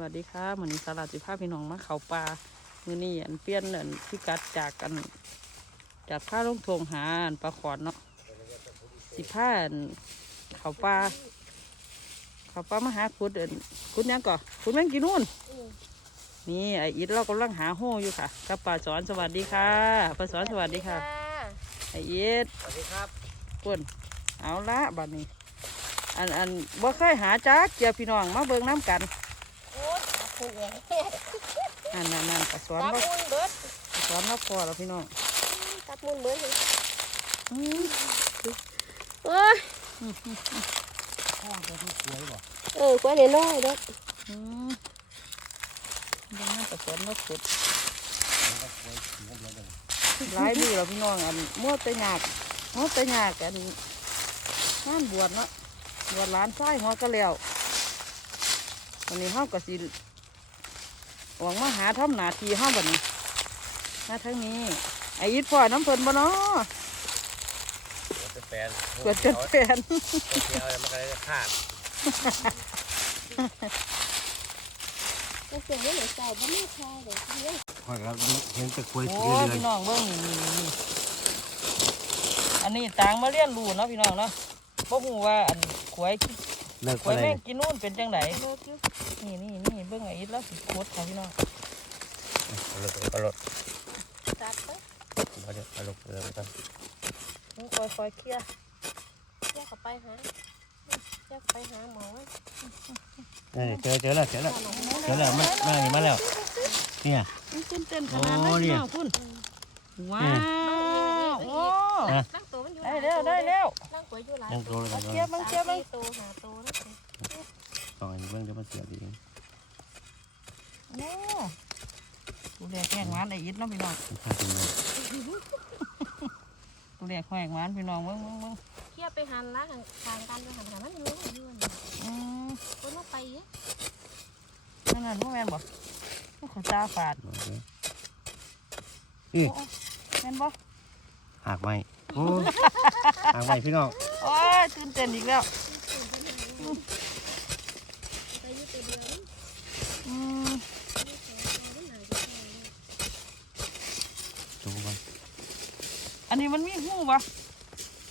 วัสดีค่ะมือนี้สลัดสิภาพี่น้องมาเขาปลามือนี้อันเปลี่ยนอันพิกัดจากกัน จากผ้าลงทงหาอันปลาขอนเนาะสิผ้าอันเขาปลาเขาปลามาหาคุดอันคุดหยังก่อคุดแมงกินนู่นนี่ไออิดเรากำลังหาโหอยู่ค่ะกับปลาสอนสวัสดีค่ะปลาสอนสวัสดีค่ะไออิดสวัสดีครับปุ่นเอาละบัดนี้ อันอันบ่เคยหาจักเจียพี่น้องมาเบิ่งน้ำกันโอ้ยคุณแหงอันนั้นนั่นปลาสอนตับเรามุนเบิดปลาสอนเราพอแล้วพี่น้องตับมุนเบิดเลยอืมโอ้ยพ่อจะทุกสวยบ่เออกว่าเดี๋ยวน้อยเด้ออืมเบิ่งน้ำปลาสอนเราขุดมันก็สวยสีกันเดียวเลยหลายมือแล้วพี่น้องอันมั่วแต่ยากมั่วแต่ยากอันงานบวชเนาะบวชหลานชายหัวก็แล้ววันนี้เฮาก็สิ หวังมาหาทำหน้าที่เฮาบัดนี้มาทางนี้ไอ้ยิดพ่อน้ำเพิ่นบ่เนาะเป็นแฟนเกิดเป็นแฟนเที่ยวมันก็เลยขาดมันเสียงไม่เหมือนเก่าบ่ไม่คลายเลยเนี่ยพ่อครับเห็นแต่กล้วยโอ้สีเดือนพี่น้องเบิ่งนี่นี่นี่อันนี้ต่างมาเรียนรู้เนาะพี่น้องเนาะบ่ฮู้ว่าอันขวย เลิกขไปวยเลแม่ยงกินนู่นเป็นจังไดโลกอยู่นี่นี่นี่เบิ่งไอ้อิดแล้วสิโคตรค่ะพี่น้องเอาลงเอาลงตัดไปเอาลงเอาลงเลยกันต้องคอยคอยๆเคลียร์แยกกับไปหาแยกไปหาหมอนี่เจอเจอแล้วเจอแล้วเจอแล้วมามานี่มาแล้วเนี่ย มันตื่นเต้นขนาดนั้นโอ้พี่เนี่ยน้องคุณว้าวโอ้นะ ตั้งตัวมันอยู่ ได้แล้วได้แล้วตั้งตัวอยู่หลายยังโตเลยกันเคลียร์บังเคลียร์บังตัวหาตัวนะสองอันนี้เบิ่งเดี๋ยวมันเสียดีโอ้ดูแลแข่งหวานไอ้อิดเนาะพี่น้องมันพาถึงเลยดูแลแข่งหวานพี่น้องเบิ่งเบิ่งเบิ่งเทียบไปหันละทางกันไปหันกันมันอยู่อยู่นี่อืมคนต้องไปเยอะนั่นน่ะรู้แม่นบ่มันเขาตาฝาดบอกเลยโอ้แม่นบ่หักไม้ โอ้หักไม้พี่น้องโอ้ยตื่นเต้นอีกแล้วไปอยู่ตัวเดียวอืมจูงมันอันนี้มันมีหูบ่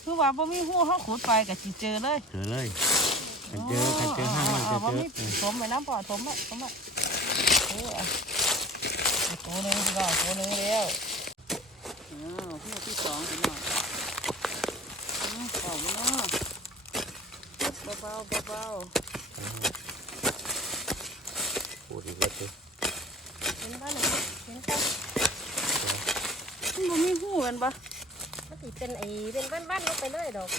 คือว่าบ่มีหูเฮาขุดไปก็สิเจอเลยเจอเลยกันเจอกันเจอห้างมันอ๋จะอบ่เจอมีถมไปน้ำป่อถมไว้ถมไว้เออเอาอีกตัวหนึงพี่น้องตัวหนึงแล้วอ้าวหูที่สองพี่น้อง อืมเบาๆเนาะเบาๆเบาพูดอีกแล้วเจอเห็นบ้านไหนเห็นไปๆมันบ่มีหูแม่นบ่มันสิเป็นไอ้เป็นบ้านๆลงไปเลยดอก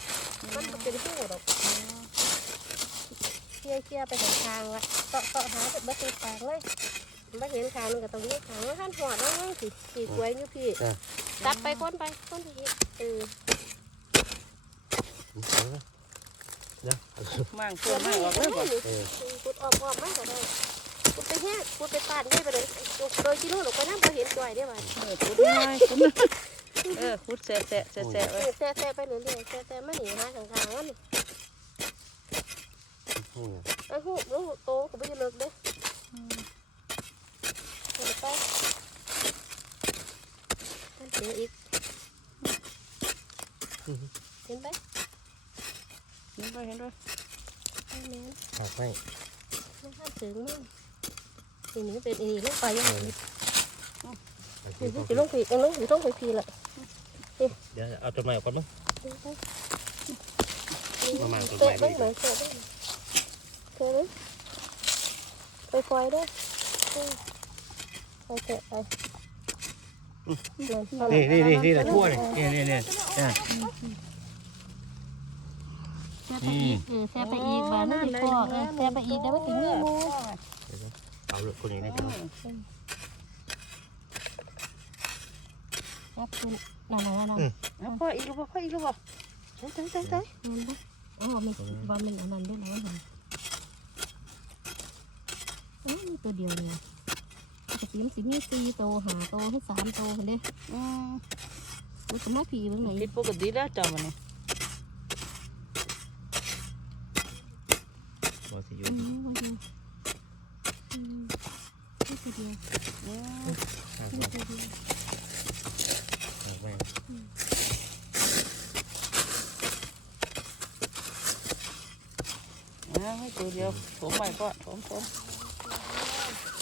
มันก็เป็นหูดอกเคลียร์เคลียร์ไปทางทางละเตาะเตาะหาเป็นบัตรทางเลยมาเห็นทางนึงก็ตรงนี้ทางว่าท่านหัวน้องน้องสิสีกล้วยอยู่พี่ตัดไปก้นไปก้นไปอีกเออ นะมั่งเพื่อมั่งออกเลยบ่เออกุดออกออกมากก็ได้กุดไปแห้กุดไปปาดได้ไปเลยโดยที่นู่นออกไปนั่งพอเห็นกล้วยได้ไหมเออขุดน่อยขุดเออขุดแซะแซะแซะแซะไว้แซ่แซ่ไปหนูเดียวแซ่แซ่ไม่หนีมาข้างทางมันอืมไอ้หูลูกโตก็ไม่ได้เลิกเด้เดี๋ยวไปท่านเสียอีกเห็นไหม เห็นด้วยเห็นด้วย ท่านแม่ หัก ไม้ไม่ท่านถึงมั้งทีนี้เป็นอีลงไปยังไงนี่สิลงผีเอ็งลงผีต้องไปผีละเดี๋ยวเอาต้นไม้ออกก่อนมั้งประมาณต้นเตะไม้บ้างไหมเตะบ้างเตะไหมไปคอยด้วยไปเตะไปนี่นี่นี่นี่แหละทั่วนี่นี่นี่ นี่นี่แซ่ไปอีกบ้านนี่พ่อแซ่ไปอีกได้ไม่ถึงนี่มูเอาเลยคนนี้ได้จังครับคุณนั่นนั่นนั่นเอาพ่ออีกแล้วบ่พ่ออีกแล้วบ่ใช่ใช่ใช่ใช่นั่นอ๋อมีบ้านมันอันนั้นด้วยนะมันโอ้มีตัวเดียวเนี่ยปกติมันสิมีสี่โตหาโตให้สามโตคนเด้อืมมันสมาผีมันไหน ผิดปกติแล้วจ้ามันนี่ บ่สิอยู่อืมว่าอยู่อืมนี่คือเดียวอืมนี่คือเดียวอ่าให้ตัวเดียวผมไปก็ผมผม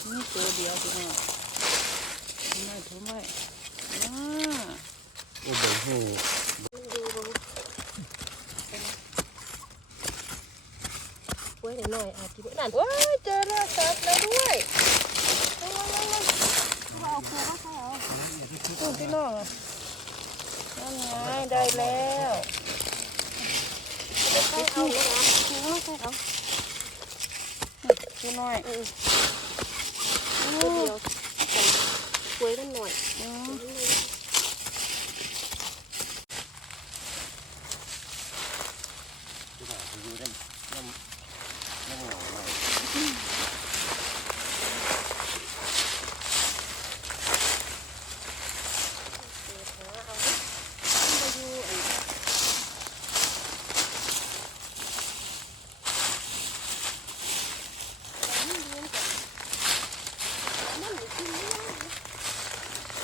นี่ตัวเดียวพี่น้องทำไมทำไมอ่าโอ้เบิ่งหู มันดูบ่ี๋ยวหน่อยอาจกินนั่นโอ้ยเจอแล้วจับแล้วด้วยเอาครูมาใส่เอาตู้ที่นอกนั่นไงได้แล้วใส่เอาเลยนะครูมาใส่เอาพี่น้อย เออตัวเดียวใส่กล้วยมันหน่อย อืม ที่ว่าอยู่น้ำน้ำน้ำเหงาใหม่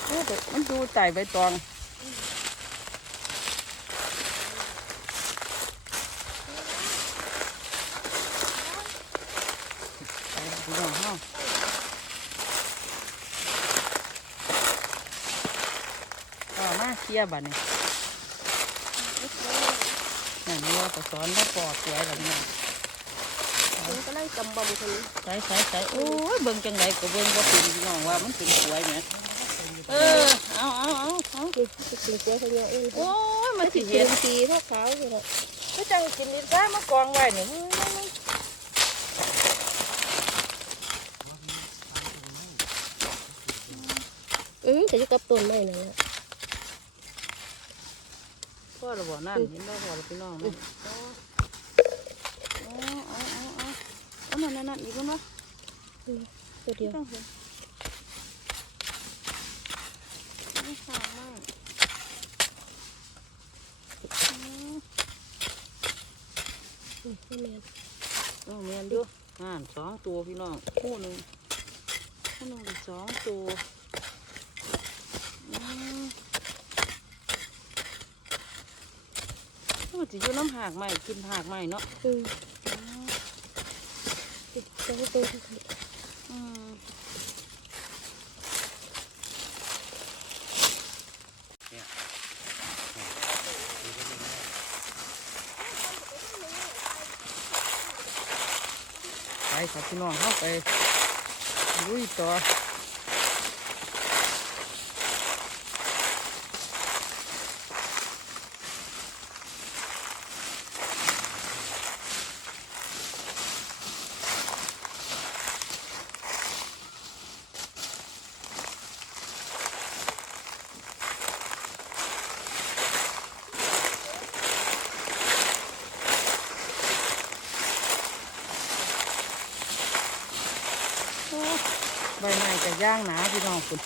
โอ้แต่มันดูไต่ใบตองไปพี่น้องเฮาเอามาเคลียร์บัดนี้นั่นว่าก็สอนว่าปอกสวยแบบนี้มันก็ไล่กำบอมคนนี้ใส่ใส่ใส่โอ้ยเบิ่งจังไดก็เบิ่งบ่เป็นพี่น้องว่ามันเป็นสวยไหมเออ เอาเอาเอาเอานี่คือกล้วยเขาเนี่ยเองโอ้ยมันสิสีเห็นสีเท่าขาวอยู่ละก็จังกินลิ้นก้ามากองไว้เนี่มึงมึงอืมจะอยู่กับต้นไม้นั่นแหละพ่อระบ่นั่นเห็นบ่พ่อระพี่น้องไหมเอาเอาเอาเอาเอาเอนั่นนั่นนั่นอีกแล้วเนาะตัวเดียว ต้องเห็นไม่สามารถอืม อืมไม่แม่นเอาแม่นอยู่อ่านสองตัวพี่น้องคู่หนึ่งคู่หนึ่งอีกสองตัวอืมมันจะอยู่น้ำหากใหม่กินหากใหม่เนาะอืมอืมจะให้ตัวที่อืม ครับพี่น้องเข้าไปลุยต่อโอ้ ใบไม้จะย่างหนาพี่น้องคุณ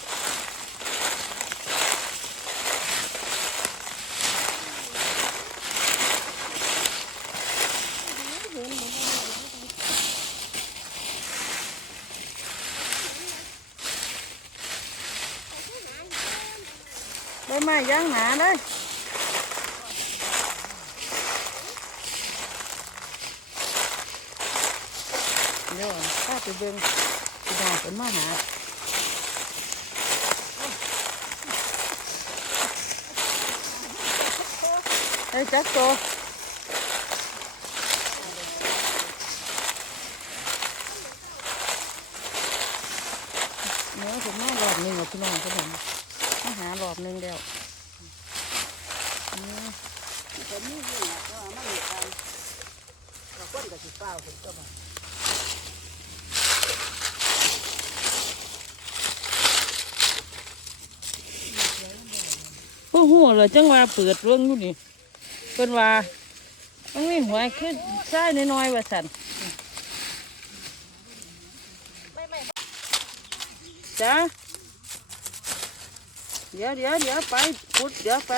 ใบไม้ย่างหนาเลยเดี๋ยวข้าไปเบิ่งพี่น้องเป็นมาหา เฮ้จักโตเนื้อผมมารอบหนึ่งกับพี่น้องครับผมมาหารอบหนึงแล้วอืมก็มีอยู่นะก็มันมีการก็คนก็สิเปล่าผมก็มาโอ้โหเลยจังว่าเปิดเรื่องอยู่นี่ เพิ่นว่ามันมีหัวขึ้นใช่น้อยๆว่าสันจ้าเดี๋ยวเดี๋ยวเดี๋ยวไปพุดเดี๋ยวไป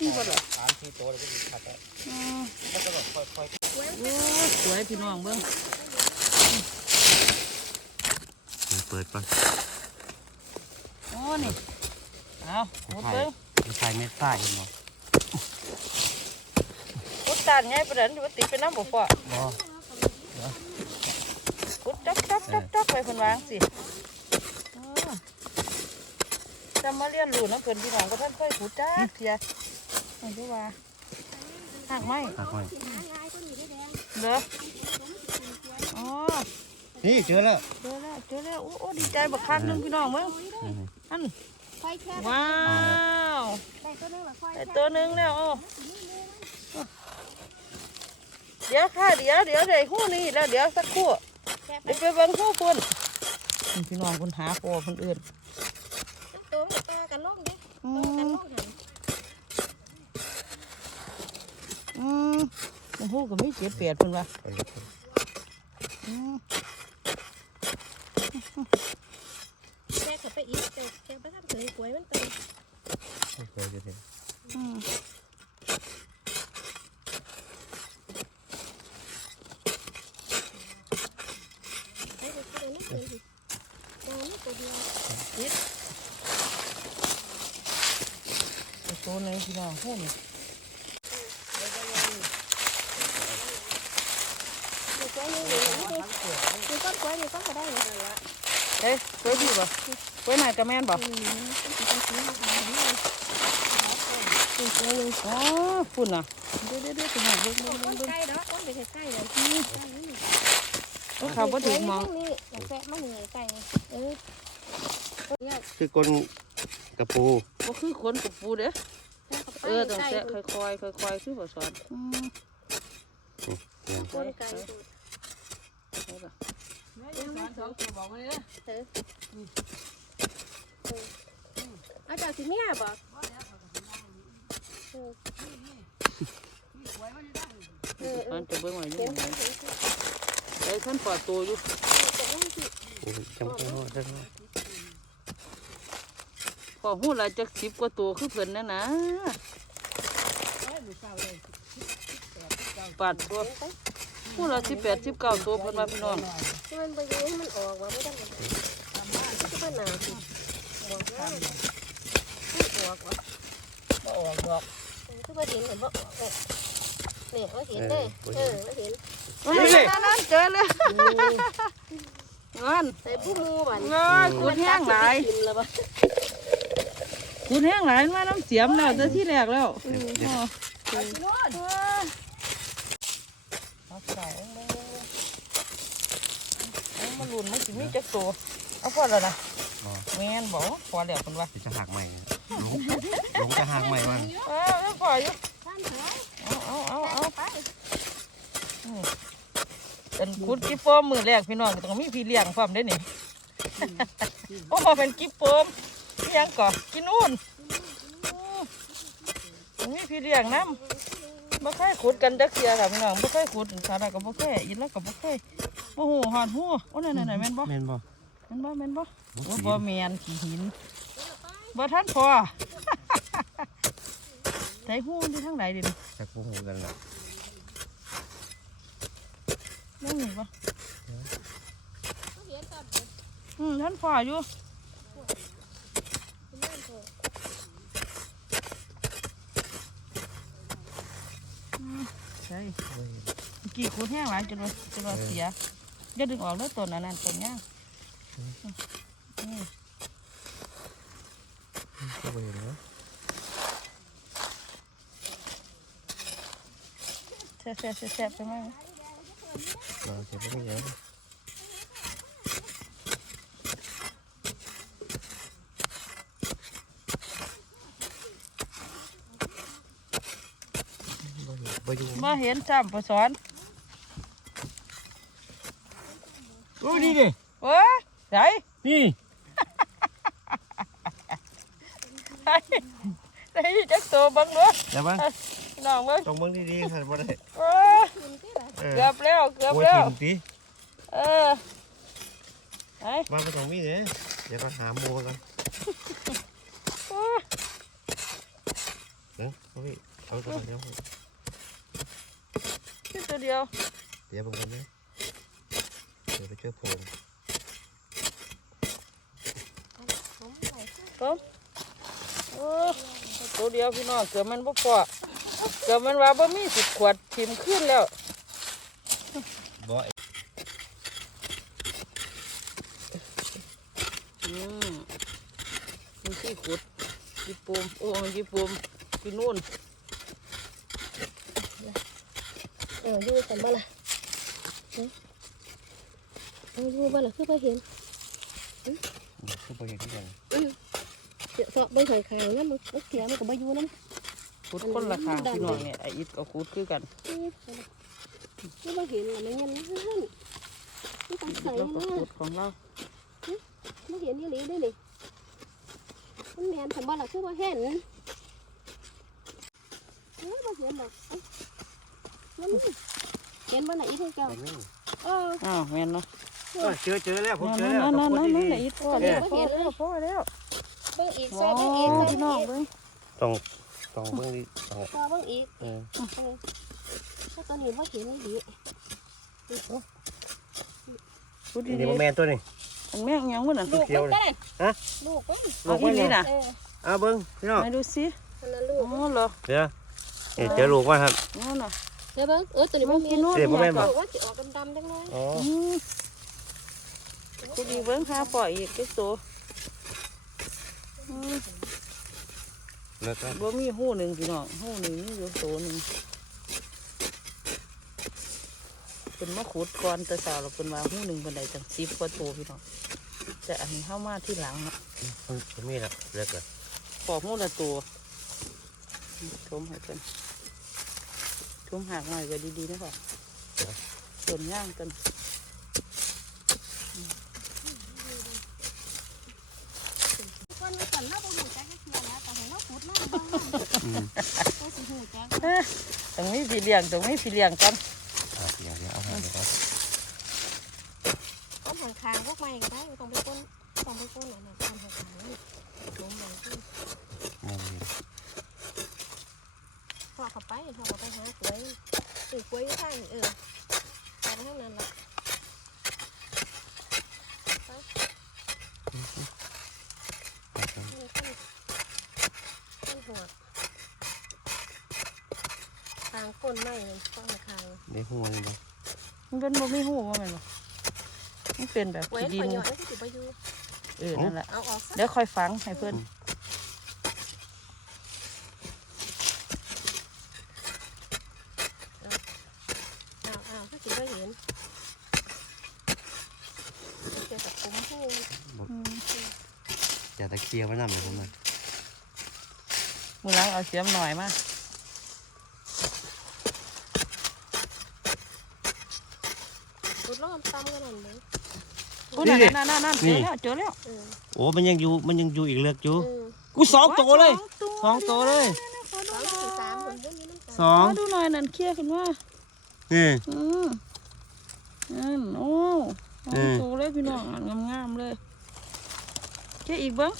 นี่ก็เหรอสามสี่ตัวเลยก็สิขัดแล้วอืมแล้วก็แบบค่อยโอ้สวยพี่น้องเบิ้งเปิดก่อนโอ้นี่เอาหมดเบิ้งมีใส่เม็ดฝ้ายเห็นบ่กุด ตานไงประเด็นที่ว่าติดเป็นน้ำบ่พอบ่กุดจับจับจับจับไปเพิ่นวางสิจะมาเรียนรู้น้ำเพิ่นพี่น้องก็ท่านเคยขุดจ้าเทียไม่รู้ว่าหักไหมหักไว้เด้ออ๋อนี่เจอแล้วเจอแล้วเจอแล้วโอ้โอ้ดีใจบักคักนึงพี่น้องมึงอันว้าวได้ตัวนึงละไฟได้ตัวนึงแล้วโอ้ เดี๋ยวค่ะเดี๋ยวเดี๋ยวเดี๋ยวหู้นี่แล้วเดี๋ยวสักครู่แค่เดี๋ยวไปเบิ่งหู้คุณพี่น้องคุณหาโปคนอื่นตัวมันต่อกันลงเด้อืต่อกันมลงหันอืมมันหู้ก็ไม่เจ็บเปียดเพิ่นว่าอืมแค่เข้าไปอีกแต่แค่ไปทำเฉยกล้วยมันเต็มเคยจะเห็น อืม ได้ ไปตัวนี้เลยตัวนี้ตัวเดียวอีกตัวหนึงพี่น้องหู้นี่มีกล้วยนี่ เลยมีต้นกล้วยมีต้นก็ได้เลยเอ้ยกล้วยดีบ่กล้วยไหนกระแม่นบ่อืมเป็นสีขาวนี่เป็นกล้วยนึงอ๋อฝุ่นอะเดี๋ยวเดี๋ยวเดี๋ยวพี่น้องเบิ่งเบิ่งเบิ่งเบิ่งใกล้เนาะต้นไปใกล้ๆเลยต้องเขาบ่ถึงมองนี่แฝะมันเหนื่อยใกล้เออเนี่ยคือกลกระปูก็คือคนกับปูเด้อแฝะเข้าไปเออต้องใกล้แซะค่อยๆค่อยๆคือบ่สอนอืมต้นไก่เอาล่ะอาจารย์สิเนี่ยบอกเออเอมัอนจะเบิ่งไว้อยู่เห็นหม้องเห็ ไหนนเห็นเอ้ยท่านปล่อยตัวอยู่แต่ว่าสิโอ้ยจำได้ว่าได้ว่าพอหู้หลายจัก10กว่าตัวคือเพิ่นนั่นนะปาดตัวหู้ละ18 19ตัวเพิ่นว่าพี่น้องที่มันไปยืนมันออกว่าไม่ได้เลยที่มันหนาสิบอกว่าไม่ออกว่ะบ่ออกดอกคือว่าเห็นเห็นว่าออกเนี่ยว่าเห็นเลยเออว่าเห็น นั่นๆเจอแล้วนั่นใส่ผู้มูบันเอ้ยขุดแห้งหลายกินแล้วบ่ขุดแห้งหลายมาน้ำเสียมแล้วแต่ที่แรกแล้วเดี๋ยวเดี๋ยวเอาใส่เอามาลุนมันสิมีจักตัวเอาพอแล้วนะอ๋อแม่นบอกว่าพอแล้วคนว่าเดี๋ยวจะหักใหม่นะหลงหลงจะหักใหม่มันเออเอาพออยู่ท่านเถอะเอาเอาเอาเอาไป เป็นขุดกิ๊บโฟมมือแรกพี่น้องก็ต้องมีพี่เลี้ยงพร้อมได้อนี่โอ้โหเป็นกิ๊บโฟมพี่ยังก่อกินนู่นต้องมีพี่เลี้ยงน้ำบ่เคยขุดกันจักเสียค่ะพี่น้องบ่เคยขุดสาระก็บ่เคยอินแล้วก็บ่เคยบ่ฮู้หอดฮู้โอ้นั่นๆๆแม่นบ่แม่นบ่แม่นบ่แม่นบ่บ่โอ้สีบ่แม่นขี้หินบ่ทันพอใส่ฮู้ที่ทางไหนดิแต่กูหูกันละ นั่นนี่บ่เห็นตอนอืมท่านพออยู่เป็นนั่นเถอะใช่กี่คูแห้งหลายจนว่าจนว่าเสียอย่าดึงออกเด้อต้นอันนั้นต้นย่างอืมก็บ่เห็นเนาะแซ่บๆแซ่บๆไปไหม เราจะไม่ได้เยอะบ่เห็นบ่อยู่บ่เห็นจำประสอนโอ้ยนี่ดิโอ้ยไหนนี่ไหนไหนจักตัวเบังเด้อเดี๋ยวบ้างน้องเบิ่งต้องเบิ่งดีๆค่ะบ่ได้โอ้ย เออเกือบแล้วเกือบโอ้ยแล้วถึงติเออไหนบ้านบ่ต้องมีเด้เดี๋ยวก็หาหมู่กันโอ้ยเด้อเอาพี่เอาตัวเดียวขึ้นตัวเดียวเดี๋ยวเบิ่งกันเด้อเดี๋ยวไปเจอโพรงครับโอ้ตัวเดียวพี่น้องเกือบมันบ่พอเกือบมันว่าบ่มีสิบขวดทิมขึ้นแล้ว บ่ อืมมันขี้ขุดขี้ปู มโอ้มันขี้ปูมขี้นู่นเอออยู่กันบ่ล่ะเอ้ยเอาอยู่บ่ล่ะคือบ่เห็นคือบ่เห็นคือกันเดี๋ยวเสาะเบิ่งหอยคางนำมันเสียมันก็บ่อยู่นำขุดคนละข้างพี่น้องเนี่ยไออิดก็ขุดคือกันคือบ่เห็นล่ะมันยังนั่นมันต้องใส่แล้วก็นะขุดของเราบ่เห็นอีหลีเด้อนี่ มันแม่นซั่นบ่ล่ะคือบ่เห็นเอ้ยบ่เห็นดอกเอ้ยมันเห็นบ่ล่ะอีเพิ่นเก่าไปนี่เอออ้าวแม่นเนาะเออเจอเจอแล้วผมนั่นเจอนั่นแล้วนั่นขอบนั่นคุณนั่นดีไออิดพอแล้วพอแล้วพอแล้วเบิ่งอีกโอ้ใส่เบิ่งอีกใส่พี่เบิ่น้องงเบิ่อีงกต้องต้องเบิ่งดิต้องต่อเบิ่งอีกเออเออถ้าตอนนี้บ่เห็นอีหลีขุดนี่ดีบ่แม่นตัวนี้ๆอัน แม่งยังวะน่ะลูกเขียวมันเลยก็ได้ฮะลูกมันเอาอีนี่น่ะเออเอาเบิ่งพี่น้องไหนดูสิอันนั้นลูอ๋กอเหรอเดี๋ยวนี่เจอลูกว่าครับนั่นน่ะเดี๋ยวเบิ่งเออตัวนี้มับ่นมีกินนู่นเดี๋ยวบ่แม่นบ่ลูกว่าสิออกดำๆจังเลยอ๋ออืมขุดดีเบิ่งหาปล่อยอีกจักตัวอืมเลิกแล้วบ่มีหูหนึ่งพี่น้องหูหนึ่งมีอยู่ตัวหนึ่ง เป็นมะขุดก่อนแต่สาวเราเป็นว่าหูหนึ่งเป็นไดจังสิบกว่าตัวพี่น้องแต่อันนี้เข้ามาที่หลังเนาะผมมีแล้วเลิกแล้วปอกหูละตัวชมให้เพิ่นชมหักหน่อยก็ดีๆนะครับส่วนย่างกันคนมันสั่นเราบ่ฮู้จักจักเที่ยนะแต่ให้เราขุดมาเบิ่งมันอืมก็สิฮู้จักตรงนี้พี่เลี้ยงตรงนี้พี่เลี้ยงกัน อะเดี๋ยวเดี๋ยวเอาให้เดี๋ยวก่อน ต้นหางคางพวกให ม่ก็ได้บ่ต้องไปก้นต้องไปก้นอันนั้นต้นหางคางนี่ล้มเลยที่นี่นี่พอเข้าไปพอเข้าไปหากล้วยปลูกกล้วยอยู่ทางนี่เออไปทางนั้นล่ะนี่ต้นต้นหัวทางก้นไม้นี่ต้นหางคางได้หัวนี่บ่มันเป็นบ่มีหูว่าแม่นบ่ มันเป็นแบบเว้นขี้ดิปนระโยชน์ที่สิบ่อยู่เออ นั่นแหละ เอาออกซะเดี๋ยวค่อยฟังให้เพิ่นอ้าวอ้าวถ้าสิบ่เห็นเจอกับผมผู้อืมอย่าตะเคียวไว้นำเลยผมนะมือหล้างเอาเสียมหน่อยมา รถล้อมซ้ำกันนั่นเลย อุ้ยนั่นนั่นนั่นนั่นเจอแล้วเจอแล้วเออโอ้มันยังอยู่มันยังอยู่อีกเลือกอยู่เออกูสองตัวเลยสองตัวเลยสองสี่สามคนเรื่องนี้มันสองขอดูหน่อยนั่นเคลียร์ขึ้นมานี่ อืมนั่นโอ้เออโตเลยพี่น้องอันงามๆเลยเคลียร์อีกเบิ้ง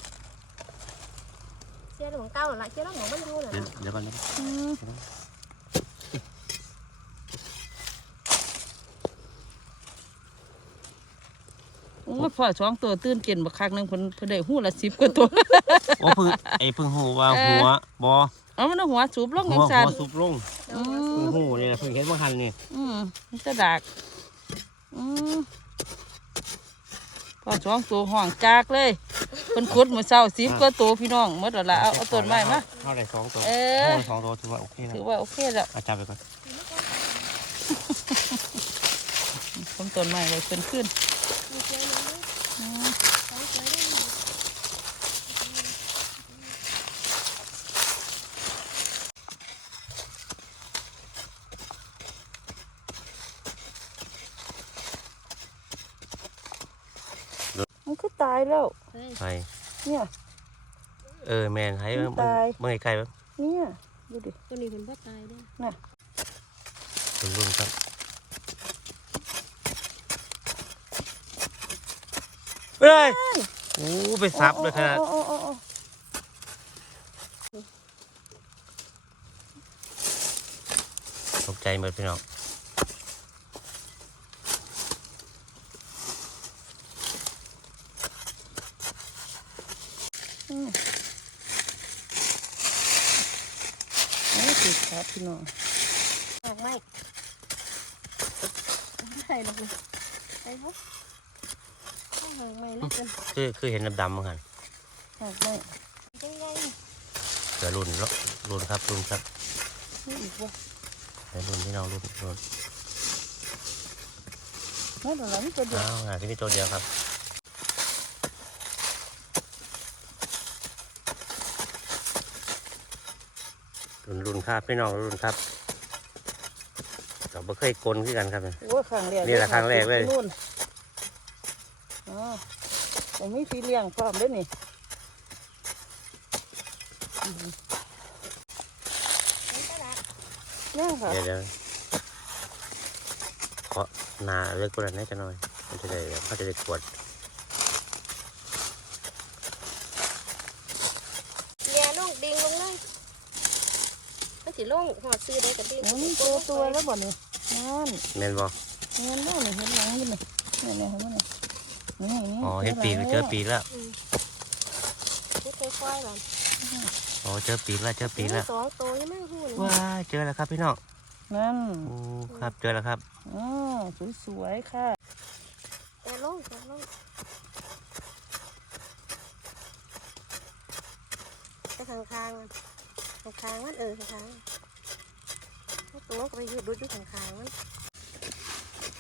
เชี่ยของเก้าละเชี่ยแล้วของมันอยู่น่ะเดี๋ยวเดี๋ยวก่อนนะอืมโอ้ย พ่อสองตัวตื่นเก่นบักคักหนึงเพิ่นเพิ่นได้หูละสิบกว่าตัว โอ้เพึ่งไอ้เพึ่งหูว่าหัวบอเอามันเอาหัวสูบลงหัจัวงซั่นหัวสุบลงอืเพึ่งมหูนี่แหละเพึ่งเห็นว่าหันนี่อืมมันจะดักอืมพอสองตัวห่องจากเลยคนขุดมือเศร้าสิบก็ตัวพี่น้องหมดแล้วละเอาเอาต้นไม้มา เท่าไหร่สองตัวเออสองตัวถือว่าโอเคแล้วถือว่าโอเคแล้วอาจับไปก่อนผมต้นไม้ไว้ขึ้นขึ้น มีเชี่ยนึง อืม สองเชี่ยได้ มันก็ตายแล้วเฮ้ยไปเนี่ย เออแมนให้มันตาย เมื่อไกลแบบเนี่ยดูดิตัวนี้เป็นบ่ตายเด้อรุ่นรุ่นครับเฮ้ยโอ้ไปซับเลยขนาดโอ้โอ้โอ้โอ้ตกใจหมดพี่น้อง อืม ครับ พี่น้องหากไม่ใส่ลงไปใส่ปุ๊บหากไม่แล้วกันคือคือเห็นดำๆมั้งหันหากไม่จังไงเสือรุ่นแล้วรุ่นครับรุ่นครับนี่อีกว่เรุ่นพี่น้องรุ่นรุ่นนั่นอะไรนี่ตัวเดียวอ้าวหาที่มีตัวเดียวครับ รุ่นรุ่นครับพี่น้องรุ่นครับเราไม่เคยกลนขึ้นกันครับ โอ้ยครั้งแรกนี่แหละครั้งแรกเลย นู่นอ๋อแต่มีพี่เลี้ยงพร้อมด้วยนี่นี่ก็ละนี่ค่ะเดี๋ยวเดี๋ยวขอหนาเลิกกดนั้นจะหน่อย มันจะได้เขาจะได้ตรวจ เลียลงดิ่งลงเลยมันสิล งหอดซื้อได้กับดิ่งโอ้นี่ตัวตัวแล้วบ่นี่นั่นแม่นบ่เงินแล้วนี่เห็นหลังอยังไงนี่นี่เห็นไหมนี่นี่นี่อ๋อเห็นปีกเจอปีกแล้วพูดค่อยๆก่อนอ๋อเจอปีกแล้วเจอปีกแล้วสองตัวยังไม่หูเลยว้าเจอแล้วครับพี่น้องนั่นโอ้ครับเจอแล้วครับอ๋อสวยๆค่ะแต่ลงแต่ลงแต่ข้างๆมันข้างๆมันเออข้างๆ ตัวก็ไปอยู่ดูอยู่ข้างๆมัน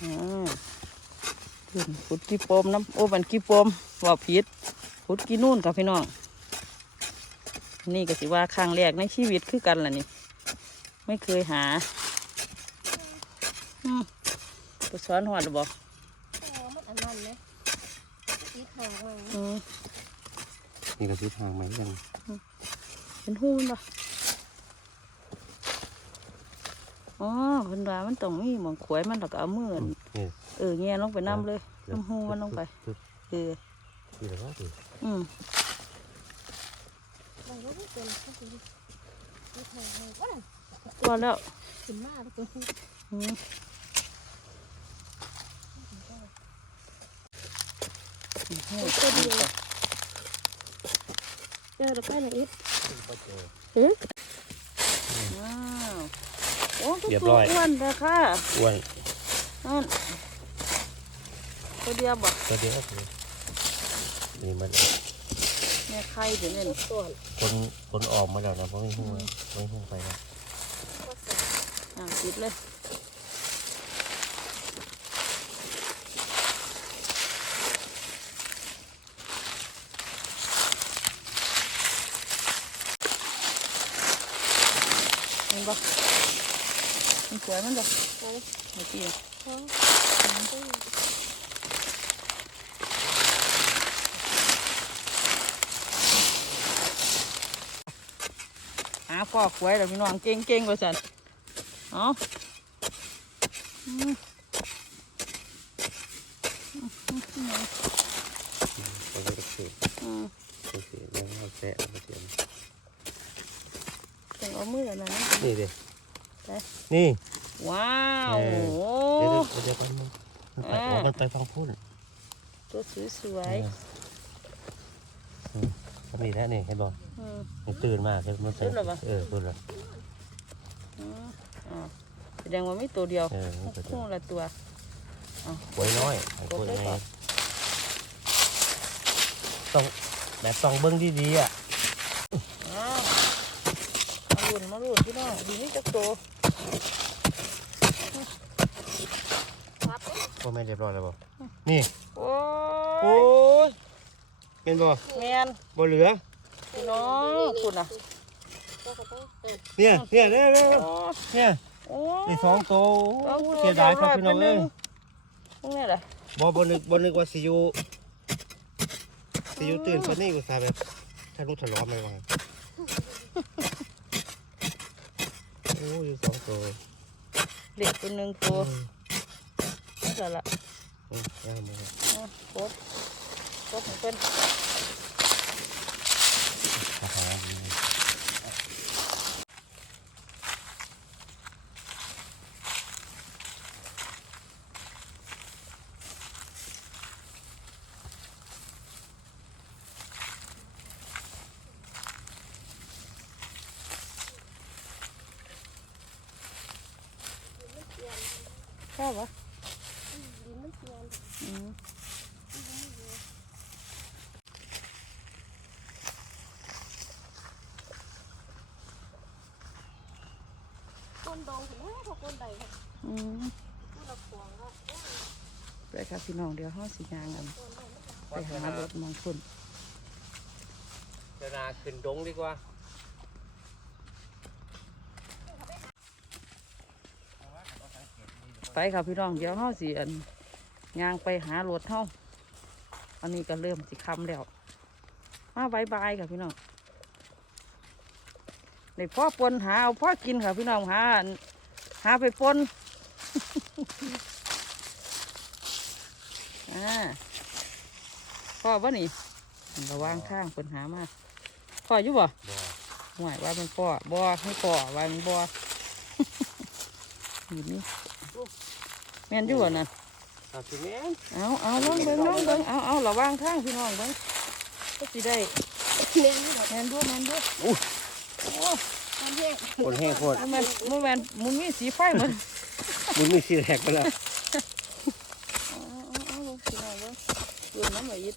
อืมขึ้นขุดกีโปมน้ำโอ้บันกีโปมว่าผิดขุดกีนู่นกับพี่น้อง นี่ก็สิว่าครั้งแรกในชีวิตคือกันล่ะนี่ ไม่เคยหาอืมไปสอนหอดหรือบ่อ๋อมันอันนั้นเลยสีขาวมันอืมนี่ก็ซื้อทางไหมกันเป็นหูมันบ่ อ๋อเพิ่นว่ามันต้องมีหมองขวยมันแล้วก็เอามืออั่นนี่เออแง่ลงไปน้ำเลยน้ำหูมันลงไปปึ๊บเออ นี่เหรอครับอืมมันก็ไม่เป็นก็คือสีขาวมันก็นั่นพอแล้วขึ้นมาแล้วตัวนี้อืมตัวเดียวเจอแล้วไปไหนอีกเอ๊ะว้าว โอ้ทุกเรียบตัวร้อย อ้วนเลยค่ะอ้วนนั่นตัวเดียวบอกตัวเดียวครับนี่มันแม่ไข่เดี๋ยวนี้ส่วนคนคนออกมาแล้วนะเพราะไม่หุ้งไม่หุ้งไปนะก็ใส่อ่าปิดเลยเห็นปะมันสวยมันจ้ะ ไป เมื่อกี้ท้องต้องหาฟอกไว้แล้วพี่น้องเก่งเก่งๆก ว่าสันเอาอืมคนก็จะคืออืมคือคือแล้วเอาแซะเอาไปเตรียมต้องเอามืออันนั้นนะนี่ดิไปนี่ว้าวเออโอ้เดี๋ยวเดี๋ยวเดี๋ยวมันมันไปอ๋อมันไปฟังพูดตัวสวยมันนี่แหละนี่เห็นบอกๆอืม มันตื่นมากเลยมันตื่นแล้วปะ เออตื่นแล้ว อืมอ่าแสดงว่าไม่ตัวเดียวเออมันตื่นคู่ละตัว กล้วยน้อยกบได้ไงก่อนต้องแบบต้องเบิ้งดีๆอะอ้าวมาลุ่นมาลุ่นพี่น้องดีนี่จะโต ครับ พ่อแม่เรียบร้อยแล้วบ่นี่โอ้โอ้ยยเป็นบ่แมนบ่เหลือ พี่น้องคุณอะก็ต้องเออเนี่ยเนี่ยเนี่ยเนี่ยโอ้เนี่ยโอ้นี่สองโตวสองตัวเสียดายครับพี่น้องเรีเอ้ยยบร้อยไปหนึ่งตรงนี้แหละบ่บ่นึกบ่นึกว่าสิอยู่สิอยู่ตื่นปานนี้กูสาแบบถ้ารู้ถลอมไหมวะโอ้ยอยู่สองตัว เด็กตัวหนึ่งตัว อืมนี่ แล้วล่ะได้ไหมโคตรโคตรของเพื่อนใช่ไหม ยนอืมก้นดองถึงแม้พอก้นใดค่ะอืมผู้ละขวางก็โอ้ยไปครับพี่น้องเดี๋ยวห้าสิยางกันกันไปหารถมองคุณจะนาขึ้นดงดีกว่าไปครับพี่น้องเดี๋ยวห้าสิอัน ยางไปหารถเฮาอันนี้ก็เริ่มสิคำแล้ว มาบายบายค่ะพี่น้องในพ่อปนหาเอาพ่อกินค่ะพี่น้องหาอันหาไปปนอ่าพ่อวะนี่ระวางข้างปนหามาพ่ออยู่บ่บ่หวยว่ามันพ่อบ่ให้พ่อว่ามันบ่อยู่นี่แม่นอยู่บ่น่ะ เอาสิแม่นเอาเอาลองเบิ่งลองเบิ่งเอาเอาระวางข้างพี่น้องเบิ่งก็สิได้เลี้ยงนี่หมดแม่นด้วยแม่นด้วยโอ้มันแห้งคนแห้งโคตรมันแม่นมันแม่นมันมีสีไฟมันมึงมีสีแหลกไปแล้วเอาเอาเอาลงพี่น้องเบิ่งดูน้ำไหลยิด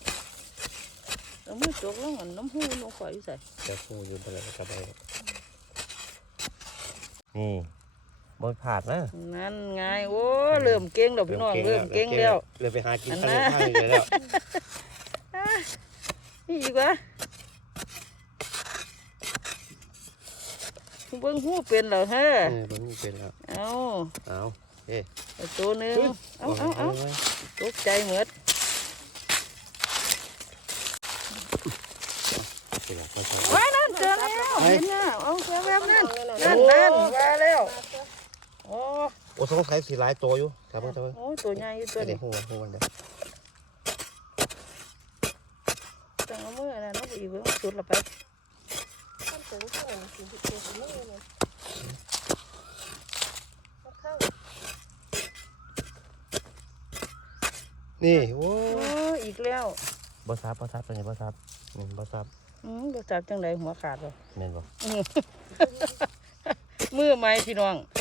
เอามือจกลงอันน้ำหูลงข่อยอยู่ใส่ จะพูดอยู่ไปแล้วก็ได้นี่ บนผาดนะนั่นไงโอ้เริ่มเก่งแล้วพี่น้องเริ่มเก่งแล้วเริ่มไปหากินอันทะนั้เลนข้างเลยแล้วนี่อีกวะเบิ่งหูเป็นแล้วฮะเออมันมีเป็นแล้วเอาเอาเอ๊ะเอาตัวหนึงเอาเอาเอาตกใจเหมือดเป็นแล้วก็ใช่ว้ายนั่นเจอแล้วเห็นแล้วเอาเจอแบบนั้นนั่นั่นนนั่นมาแล้ว โอ้โอ้สงสัยสีหลายตัวอยู่ครับเพื่อนโอ้ตัวใหญ่อยู่ตัวเดี๋นี้ยวหัวหัวเดี๋ยวจังเอามือนั่นเอาไปอีกเบิ่งสุดละไปต้นถึงข้างสิสิเกิดนี่เลยข้างนี่โอ้โอ้อีกแล้วบอซับบอซับเป็นไงบอซับนี่บอซับอืมจะจับจังไดหัวขาดบ่แม่นบ่อืมมือไม้พี่น้องอ้า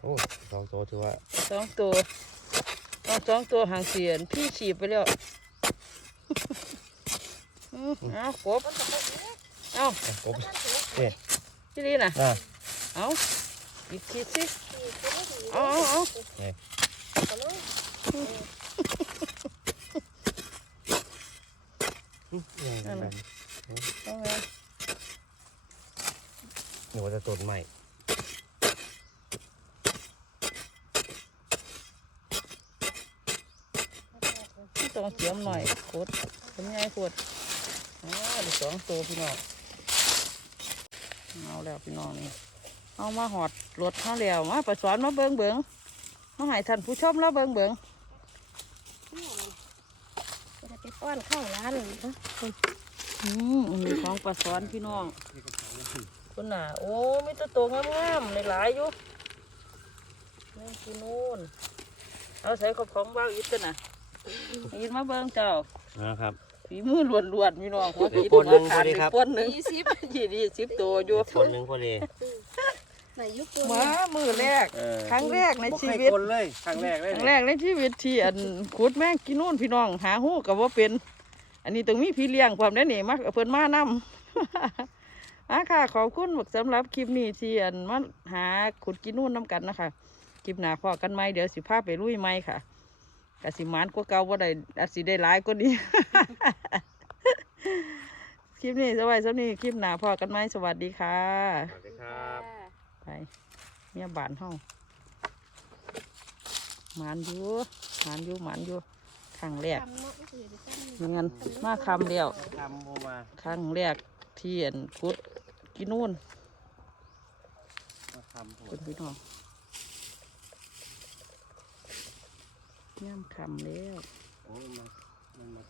โอ้สองตัวถือว่าสองตัวเอาสองตัวหางเสียน พี่ฉีบไปแล้วอืมเอากบเอาอะกบนี่ที่นี่น่ะอะเอาอีกทีสิสี่ตัวไม่ดีเอาเอาเอาเอาเลยอืมนี่แม่นเอาไงหนูว่าจะต้นใหม่ ต้องเสียมหน่อยโคตรทำไงโคตรอ๋อเดี๋ยวสองตัวพี่น้องเอาแล้วพี่น้องนี่เอามาหอดรถเขาแล้วมาประสอนมาเบิงเบิงมาให้ท่านผู้ชมแล้วเบิงเบิงจะไปป้อนข้าวร้านเลยนะอืมอันนี้ของประสอนพี่น้องคุณน่ะโอ้มีแตัวตัวงามๆหลายๆอยู่นี่คือนู่นเอาใส่ขอบของเบ้าอีกตัวน่ะ อีกมาเบิงเจ้านะครับ ฝีมือล้วนๆพี่น้องหัวเดี๋ยวขีดปนหนึ่งหัวขาดพอดีครับปนหนึ่งยี่สิบยี่สิบตัวอยู่คนหนึ่งพอดีไหนยุคตัวมามือแรกเออครั้งแรกในบ่ชีเคยวิตคนเลยครั้งแรกเลยครั้งแรกในชีวิตที่อันขุดแม่งกินนู่นพี่น้องหาหู้กับว่าเป็น อันนี้ต้องมีพี่เลี้ยงความได้หนิมากเพิ่นมานำอะค่ะขอบคุณสำหรับคลิปนี้ที่อันมาหาขุดกินนู่นน้ำกันนะคะคลิปหน้าพอกันไหมเดี๋ยวสิพาไปลุยไหมค่ะ กสิหมานกว่าเก่าว่าได้อาจสิได้หลายกว่านี้ คลิปนี้สวัสดีสำนี้คลิปหน้าพอกันไหมสวัสดีค่ะสวัสดีครับไปเมียบานห้องหมานอยู่หมานอยู่หมานอยู่ครั้งแรกทำเนาะก็คือจะตั้งเหมือนกันมาคำเดียวทำโมมาครั้งแรกที่เห็นกุดกินนู่นมาทำคุณพี่น้อง ย่ำคำแล้ว โอ้ยมันมันมา